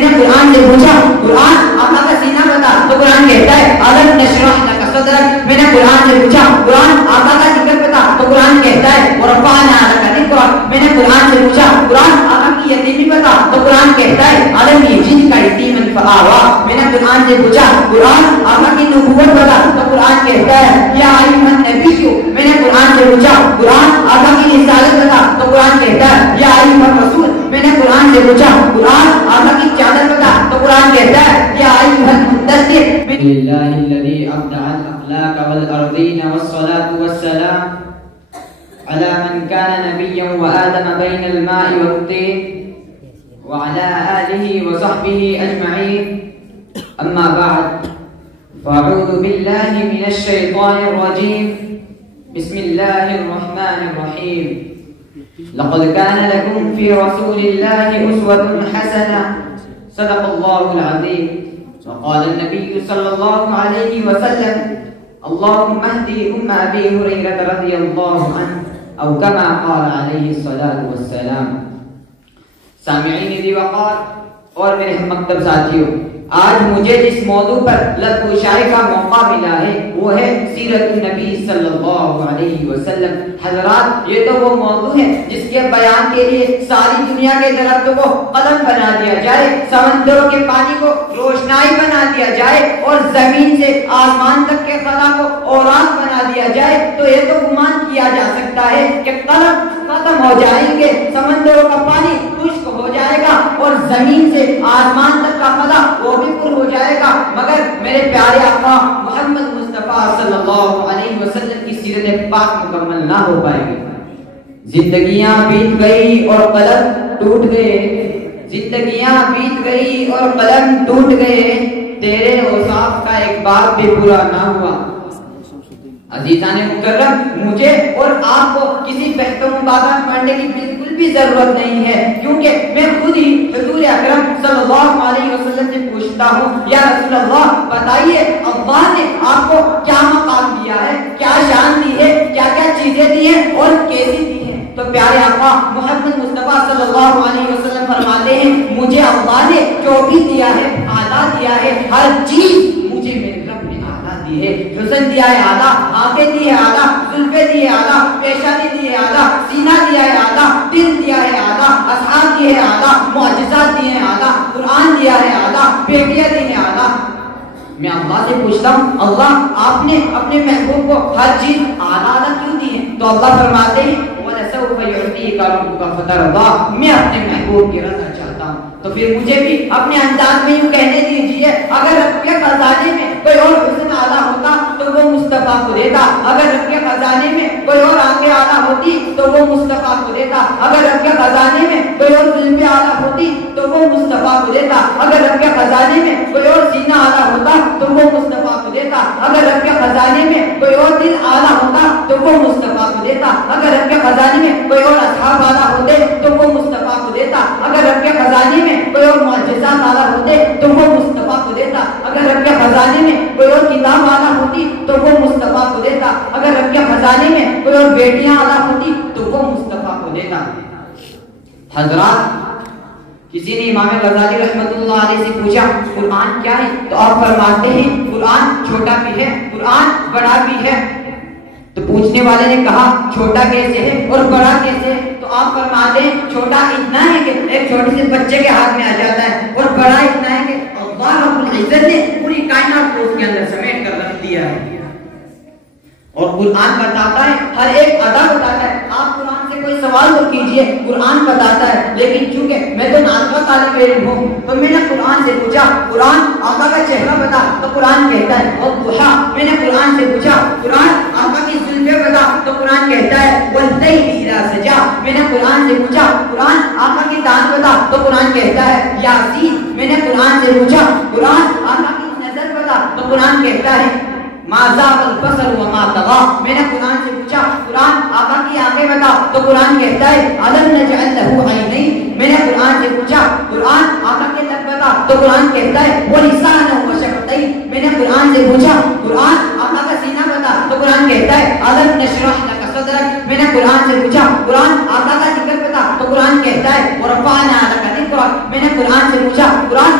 میں نے قرآن سے پوچھا قرآن آقا کا سینہ بتا تو قرآن کہتا ہے الم نشرح لک صدرک. میں نے قرآن سے پوچھا قرآن آقا کا ذکر بتا تو قرآن کہتا ہے ورفعنا لک ذکرک. میں نے قرآن سے پوچھا قرآن آقا کی یتیمی بتا تو قرآن کہتا ہے الم یجدک یتیما فآوی. میں نے قرآن سے پوچھا قرآن آقا کی نبوت بتا تو قرآن کہتا ہے یا ایھا النبی. میں نے قرآن سے پوچھا قرآن آقا کی رسالت بتا تو قرآن کہتا ہے یا ایھا الرسول. میں نے قرآن سے پوچھا قرآن آقا کی چادر بتا تو قرآن کہتا ہے یا ایھا المدثر. للہ الذی ابدع الاخلاق والارضین والصلاة والسلام على من كان نبيا وآدم بين الماء والطين وعلى آله وصحبه أجمعين. أما بعد فأعوذ بالله من الشيطان الرجيم. بسم الله الرحمن الرحيم. لقد كان لكم في رسول الله أسوة حسنة. صدق الله العظيم. وقال النبي صلى الله عليه وسلم اللهم اهدي أبي هريرة رضي الله عنه او كما قال علیہ الصلاۃ والسلام. سامعین ذی وقار اور میرے ہم مکتب ساتھیوں، آج مجھے جس موضوع پر لب گشائی کا موقع ملا ہے وہ ہے سیرت النبی صلی اللہ علیہ وسلم. حضرات یہ تو وہ موضوع ہے جس کے بیان کے لیے ساری دنیا کے درختوں کو قلم بنا دیا جائے، سمندروں کے پانی کو روشنائی بنا دیا جائے اور زمین سے آسمان تک کے خلا کو اوراق بنا دیا جائے تو یہ تو گمان کیا جا سکتا ہے کہ قلم ختم ہو جائیں گے، سمندروں کا پانی خشک ہو جائے گا اور زمین سے آسمان تک کا خلا وہ بھی پر ہو جائے گا، مگر میرے پیارے آقا محمد مصطفیٰ صلی اللہ علیہ وسلم کی سیرت پاک مکمل نہ ہو پائے گی. زندگیاں بیت گئی اور قلم ٹوٹ گئے، زندگیاں بیت گئی اور قلم ٹوٹ گئے، تیرے اوصاف کا ایک باب بھی پورا نہ ہوا. عزیزان مکرم، مجھے اور آپ کو کسی بحث و مباحثہ پڑھنے کی بالکل بھی ضرورت نہیں ہے، کیونکہ میں خود ہی حضور اکرم صلی اللہ علیہ وسلم سے پوچھتا ہوں یا رسول اللہ بتائیے اللہ نے آپ کو کیا مقام دیا ہے، کیا شان دی ہے، کیا کیا چیزیں دی ہیں اور کیسی دی ہیں. تو پیارے آقا محمد مصطفیٰ صلی اللہ علیہ وسلم فرماتے ہیں مجھے اللہ نے جو بھی دیا ہے اعلیٰ دیا ہے، ہر چیز مجھے میرے رب نے اعلیٰ دی ہے. حسن دیا ہے اعلیٰ، آنکھیں دی ہے اعلیٰ، زلفیں دی ہے اعلیٰ، پیشانی دی ہے اعلیٰ، سینہ دیا ہے اعلیٰ، دل دیا ہے اعلیٰ، اصحاب دیے ہیں اعلیٰ، معجزات دیے ہیں اعلیٰ، قرآن دیا ہے اعلیٰ، بیٹیاں دی ہیں اعلیٰ. میں اللہ سے پوچھتا ہوں اللہ آپ نے اپنے محبوب کو ہر چیز اعلیٰ کیوں دی ہے؟ تو اللہ فرماتے ہیں وَلَسَوْفَ يُعْطِيكَ رَبُّكَ فَتَرْضَىٰ. میں اپنے محبوب کی رضا چاہتا ہوں. تو پھر مجھے بھی اپنے انداز میں یوں کہنے دیجیے اگر رب کے خزانے میں کوئی اور حسن اعلیٰ ہوتا تو وہ مصطفیٰ کو دیتا، اگر رب کے خزانے میں کوئی اور آنکھیں اعلیٰ ہوتی تو وہ مصطفیٰ کو دیتا، اگر رب کے خزانے میں کوئی اور زلفیں اعلیٰ ہوتی تو وہ مصطفیٰ کو دیتا، اگر رب کے خزانے میں کوئی اور سینہ اعلیٰ ہوتا تو وہ مصطفیٰ کو دیتا، اگر رب کے خزانے میں کوئی اور دل اعلیٰ ہوتا تو وہ مصطفیٰ کو دیتا، اگر رب کے خزانے میں کوئی اور اصحاب اعلیٰ ہوتے تو وہ مصطفیٰ کو دیتا، اگر رب کے خزانے میں کوئی اور معجزات اعلیٰ ہوتے تو وہ مصطفیٰ کو دیتا، اگر رب کے خزانے میں کوئی اور کتاب اعلیٰ ہوتی تو وہ مصطفیٰ کو دیتا، اگر رب کے خزانے میں کوئی اور بیٹیاں اعلیٰ ہوتی تو وہ مصطفیٰ کو دیتا. حضرات کسی نے امام غزالی رحمۃ اللہ علیہ سے پوچھا قرآن کیا ہے تو آپ فرماتے ہیں قرآن چھوٹا بھی ہے قرآن بڑا بھی ہے. تو پوچھنے والے نے کہا چھوٹا کیسے ہے اور بڑا کیسے ہے؟ تو آپ فرماتے ہیں چھوٹا اتنا ہے کہ ایک چھوٹے سے بچے کے ہاتھ میں آ جاتا ہے اور بڑا اتنا ہے کہ اللہ رب العزت نے پوری کائنات کو اس کے اندر سمیٹ کر رکھ دیا ہے. اور قرآن بتاتا ہے ہر ایک ادا بتاتا ہے. آپ قرآن سے کوئی سوال تو کیجئے قرآن بتاتا ہے، لیکن چونکہ میں تو ناطقہ طالب علم ہوں تو میں نے قرآن سے پوچھا قرآن آقا کا چہرہ بتا تو قرآن کہتا ہے والضحیٰ. میں نے قرآن سے پوچھا قرآن آقا کی زلفیں بتا تو قرآن کہتا ہے واللیل اذا سجا. میں نے قرآن سے پوچھا قرآن آقا کی دانت بتا تو قرآن کہتا ہے یاسین. میں نے قرآن سے پوچھا قرآن آقا کی نظر بتا تو قرآن کہتا ہے ما زاغ البصر وما طغى. میں نے قرآن سے پوچھا قرآن آقا کی آنکھیں بتا تو قرآن کہتا ہے الم نجعل له عینین. میں نے قرآن سے پوچھا قرآن آقا کے لب بتا تو قرآن کہتا ہے ولسانا وشفتین. میں نے قرآن سے پوچھا قرآن آقا کا سینہ بتا تو قرآن کہتا ہے الم نشرح لک صدرک. میں نے قرآن سے پوچھا قرآن آقا کا ذکر بتا تو قرآن کہتا ہے ورفعنا لک ذکرک. میں نے قرآن سے پوچھا قرآن